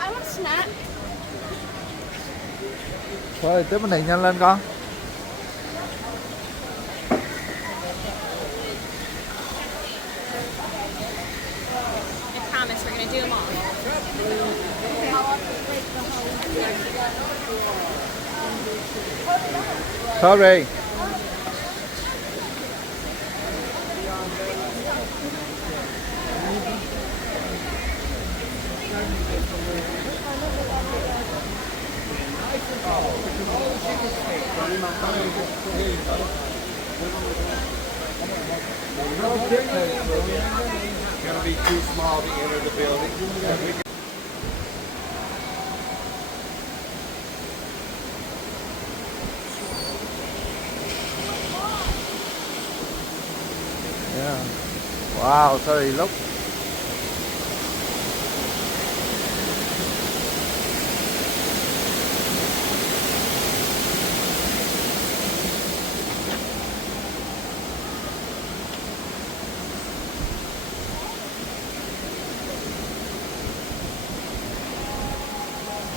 I want snack. Thôi tới bên này nhanh lên con. I promise we're gonna do them all. Sorry. Gonna be too small to enter the building. Yeah. Wow, sorry, look.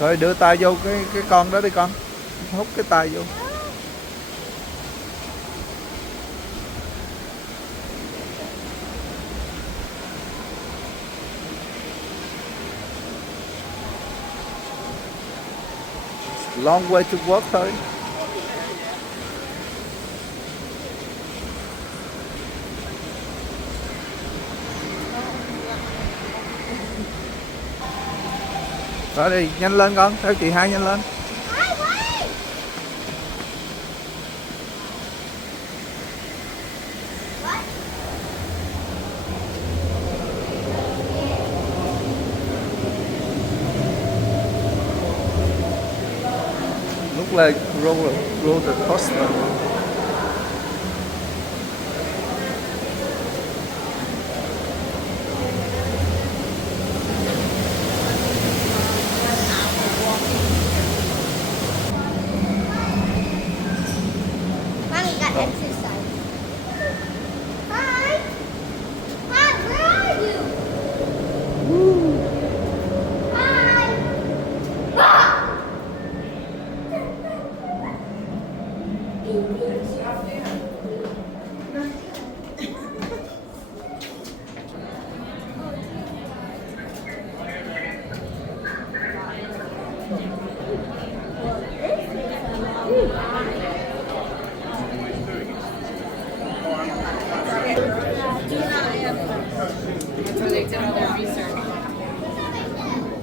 Rồi đưa tay vô cái con đó đi con. Hút cái tay vô. Long way to walk thôi. Rồi đi, nhanh lên con, theo chị hai nhanh lên. Look like roller coaster. Mommy got exercise. Hi. Hi, where are you? Hi. Ah!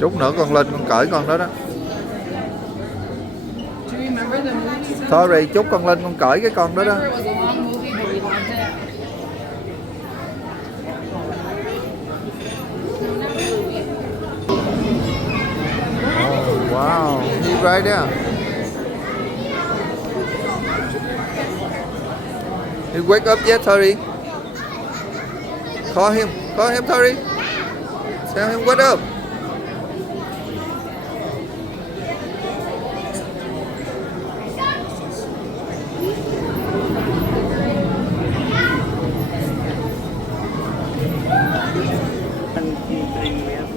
Chút nữa con lên con cởi con đó đó. Sorry, chút con lên con cởi cái con đó đó. Oh, wow, you right there. You wake up yet, Tori? Call him, Tori. Tell him what up.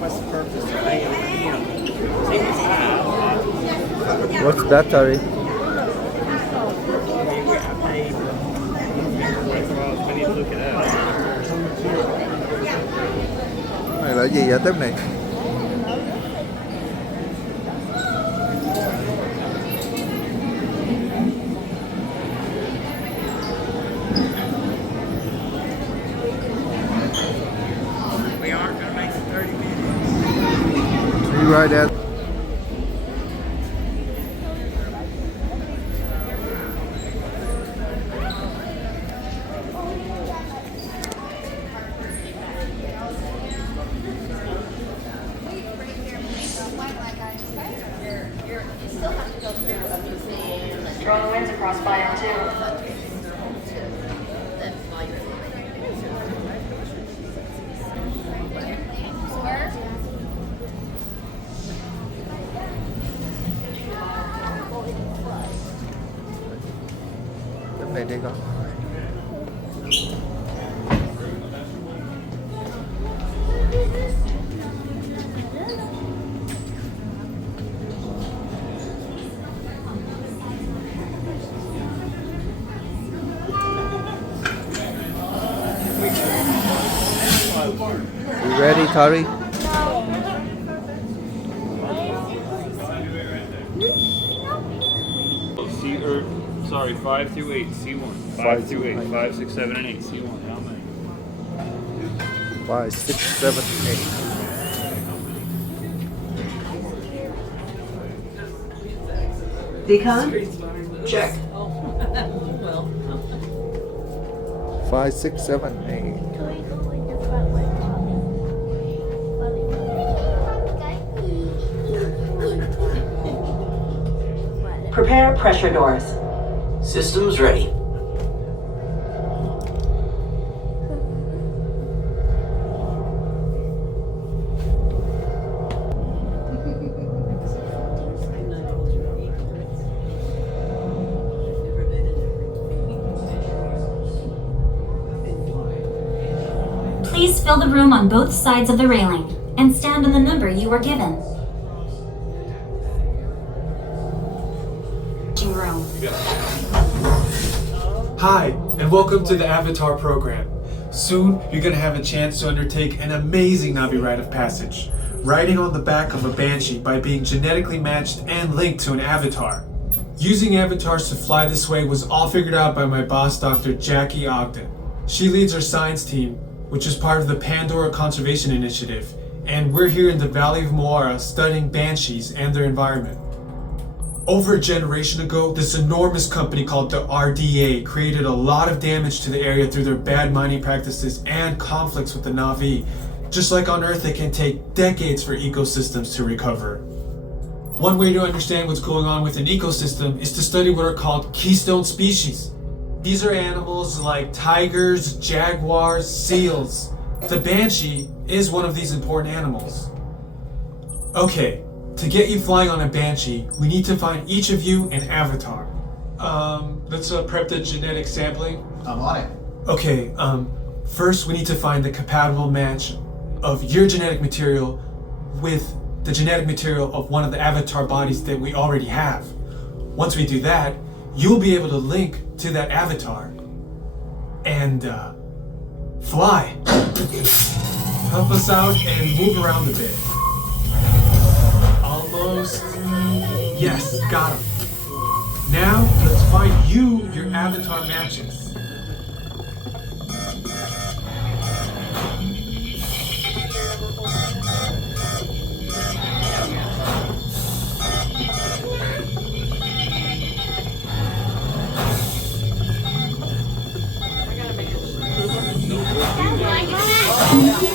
What's the purpose of paying him? What's that, Tori? We need to look it up. Này là gì vậy tiếp này? We aren't gonna make it 30 minutes. You right there. Strong winds across Bayou too. đây con. You ready, Tari? Sorry, 5 through 8, C1. 5 through 8, 5, 6, 7, and 8, C1. How many? 5, 6, 7, 8. Decon? Check. 5, 6, 7, 8. Prepare pressure doors. Systems ready. Please fill the room on both sides of the railing and stand on the number you were given. Room. Hi, and welcome to the Avatar program. Soon, you're going to have a chance to undertake an amazing Navi rite of passage, riding on the back of a Banshee by being genetically matched and linked to an avatar. Using avatars to fly this way was all figured out by my boss, Dr. Jackie Ogden. She leads our science team, which is part of the Pandora Conservation Initiative, and we're here in the Valley of Moara studying banshees and their environment. Over a generation ago, this enormous company called the RDA created a lot of damage to the area through their bad mining practices and conflicts with the Na'vi. Just like on Earth, it can take decades for ecosystems to recover. One way to understand what's going on with an ecosystem is to study what are called keystone species. These are animals like tigers, jaguars, seals. The Banshee is one of these important animals. Okay. To get you flying on a Banshee, we need to find each of you an avatar. Let's prep the genetic sampling. I'm on it. Okay, first we need to find the compatible match of your genetic material with the genetic material of one of the avatar bodies that we already have. Once we do that, you'll be able to link to that avatar and fly. Help us out and move around a bit. Almost. Yes, got him. Now, let's find you your avatar matches.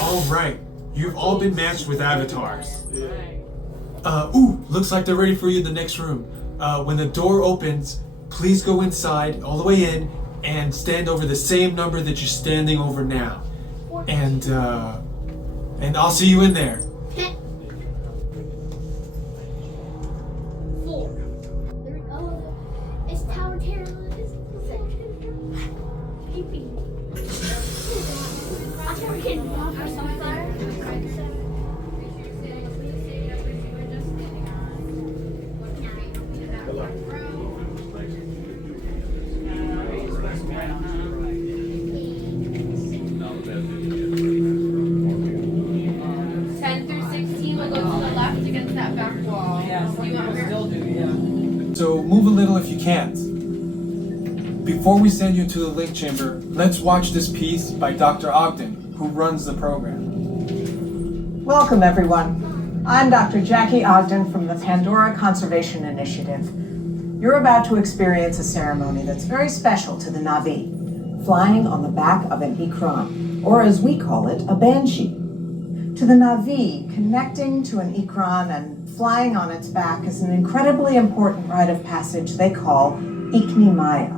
Alright, you've all been matched with avatars. Looks like they're ready for you in the next room. When the door opens, please go inside, all the way in, and stand over the same number that you're standing over now. And I'll see you in there. 4. It's Tower Terror. So move a little if you can't. Before we send you to the link chamber, let's watch this piece by Dr. Ogden, who runs the program. Welcome, everyone. I'm Dr. Jackie Ogden from the Pandora Conservation Initiative. You're about to experience a ceremony that's very special to the Na'vi, flying on the back of an Ikran, or as we call it, a Banshee. To the Na'vi, connecting to an Ikran and flying on its back is an incredibly important rite of passage they call Ikni-Maya.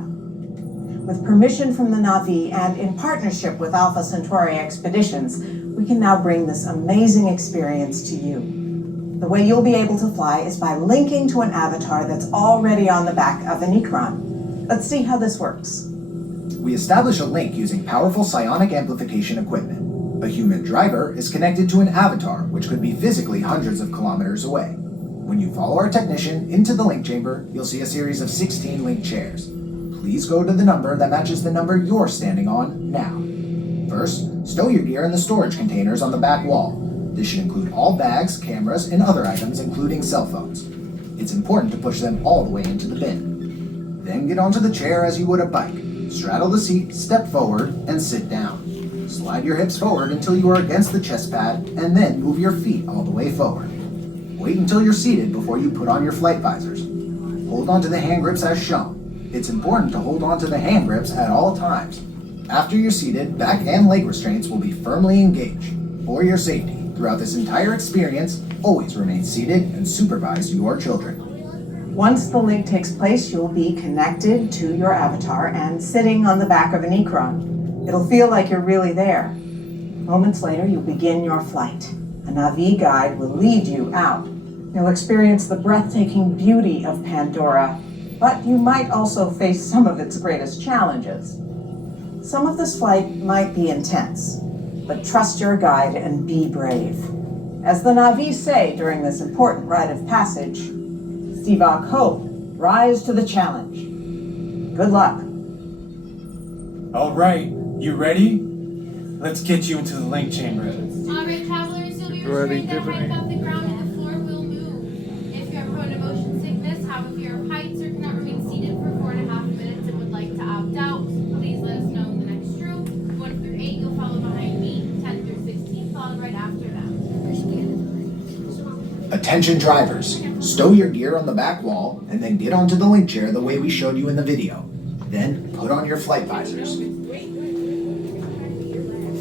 With permission from the Na'vi and in partnership with Alpha Centauri Expeditions, we can now bring this amazing experience to you. The way you'll be able to fly is by linking to an avatar that's already on the back of an Ikran. Let's see how this works. we establish a link using powerful psionic amplification equipment. A human driver is connected to an avatar, which could be physically hundreds of kilometers away. When you follow our technician into the link chamber, you'll see a series of 16 link chairs. Please go to the number that matches the number you're standing on now. First, stow your gear in the storage containers on the back wall. This should include all bags, cameras, and other items, including cell phones. It's important to push them all the way into the bin. Then get onto the chair as you would a bike. Straddle the seat, step forward, and sit down. Slide your hips forward until you are against the chest pad, and then move your feet all the way forward. Wait until you're seated before you put on your flight visors. Hold on to the hand grips as shown. It's important to hold on to the hand grips at all times. After you're seated, back and leg restraints will be firmly engaged. For your safety, throughout this entire experience, always remain seated and supervise your children. Once the link takes place, you'll be connected to your avatar and sitting on the back of an Ikron. It'll feel like you're really there. Moments later, you'll begin your flight. A Na'vi guide will lead you out. You'll experience the breathtaking beauty of Pandora, but you might also face some of its greatest challenges. Some of this flight might be intense, but trust your guide and be brave. As the Na'vi say during this important rite of passage, Sivak Hope, rise to the challenge. Good luck. All right, you ready? Let's get you into the link chamber. All right, travelers, you'll be restrained at height above the ground and the floor will move. If you ever have motion sickness, have a fear of heights, or cannot remain seated for 4.5 minutes and would like to opt out, please let us know in the next row. 1 through 8, you'll follow behind me. 10 through 16, follow right after them. Attention drivers, stow your gear on the back wall and then get onto the link chair the way we showed you in the video. Then put on your flight visors.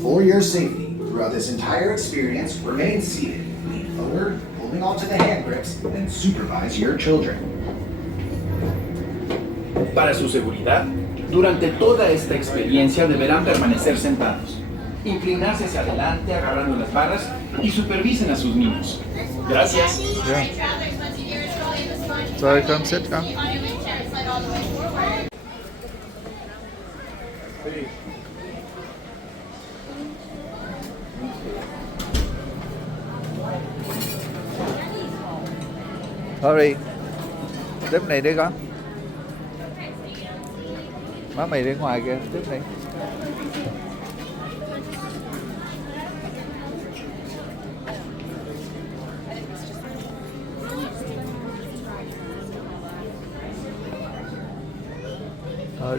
For your safety, throughout this entire experience, remain seated, lean forward, holding onto the hand grips, and supervise your children. Para su seguridad, durante toda esta experiencia deberán permanecer sentados, inclinarse hacia adelante agarrando las barras y supervisen a sus niños. Gracias. Sorry, come sit down. Sorry. Tiếp này đi con. Má mày đi ngoài kìa, tiếp này.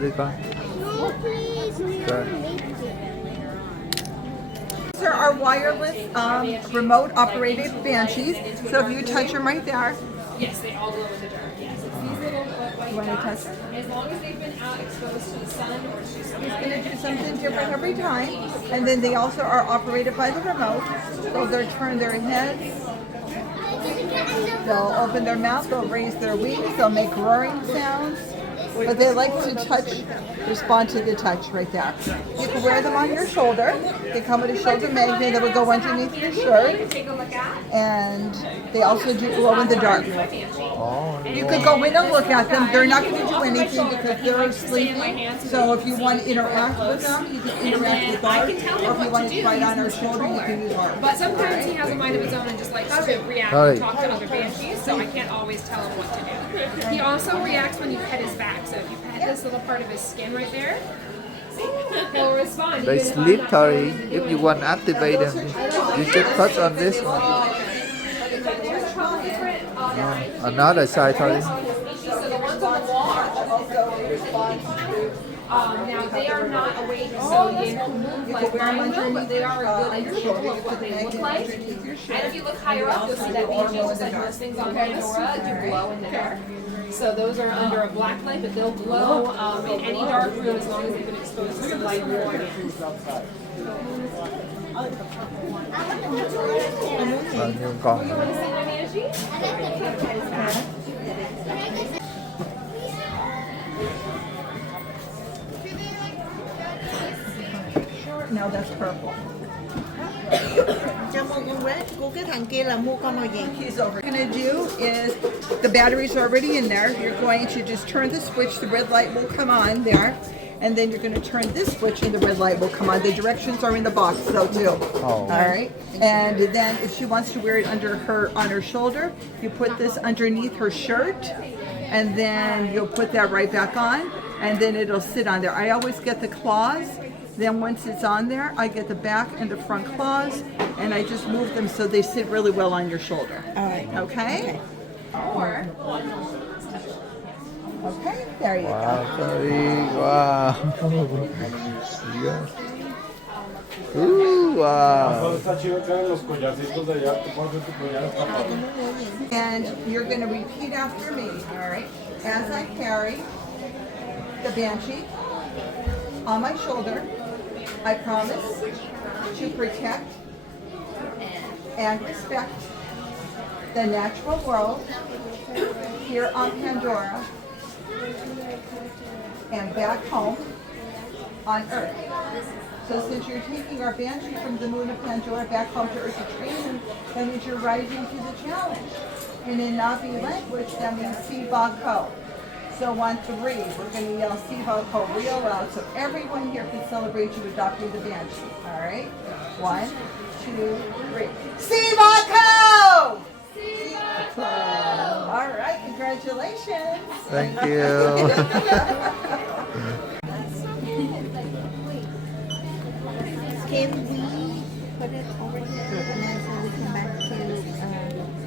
Đi con. These are our wireless remote operated Banshees. So if you touch them right there. Yes, they all glow in the dark. Yes, it's these little white Want to touch dots. them? As long as they've been out exposed to the sun or to It's sunlight. going to do something different every time. And then they also are operated by the remote. So they'll turn their heads. They'll open their mouth. They'll raise their wings. They'll make roaring sounds. But they like to touch, respond to the touch right there. You can wear them on your shoulder. They come with a shoulder magnet that will go underneath your shirt. And they also do glow in the dark. You could go in and look at them. They're not going to do anything because they're sleeping. So if you want to interact with them, you can interact with ours. Or if you want to try it on our shoulder, you can use ours. But sometimes he has a mind of his own and just likes to react and talk to other banshees, so I can't always tell him what to do. He also reacts when you pet his back, so if you pet this little part of his skin right there, he'll respond. They sleep, Tori. If you want to activate them, you just touch on this one. Another side, Tori. So the ones on the wall are also now they are not awake, so they don't move like very well, but they are a good indicator of what they look like. And if you look higher up, you'll see that Banshee, just like most things on Pandora, do glow in the dark. So those are under a black light, but they'll glow in any dark room as long as they've been exposed to some light beforehand. Nhưng còn You want to see my Banshee? No, that's purple. He's over. What you're going to do is the battery's already in there. You're going to just turn the switch. The red light will come on there. and then you're going to turn this switch and the red light will come on. The directions are in the box though too. Oh. All right. And then if she wants to wear it on her shoulder, you put this underneath her shirt, and then you'll put that right back on, and then it'll sit on there. I always get the claws. Then once it's on there, I get the back and the front claws, and I just move them so they sit really well on your shoulder. All right. Okay? Or Okay, there you Wow, go. sorry. Wow. Yeah. Ooh, wow. And you're going to repeat after me, all right? As I carry the Banshee on my shoulder, I promise to protect and respect the natural world here on Pandora and back home on Earth. So since you're taking our Banshee from the moon of Pandora back home to Earth to train him, that means you're rising to the challenge. And in Navi language, that means Siva Ko. So on 3, we're going to yell Siva Ko real loud so everyone here can celebrate you adopting the Banshee. All right? 1, 2, 3. Siva Ko! Siva Ko! All right, congratulations. Thank you. Can we put it over here and then so we come back to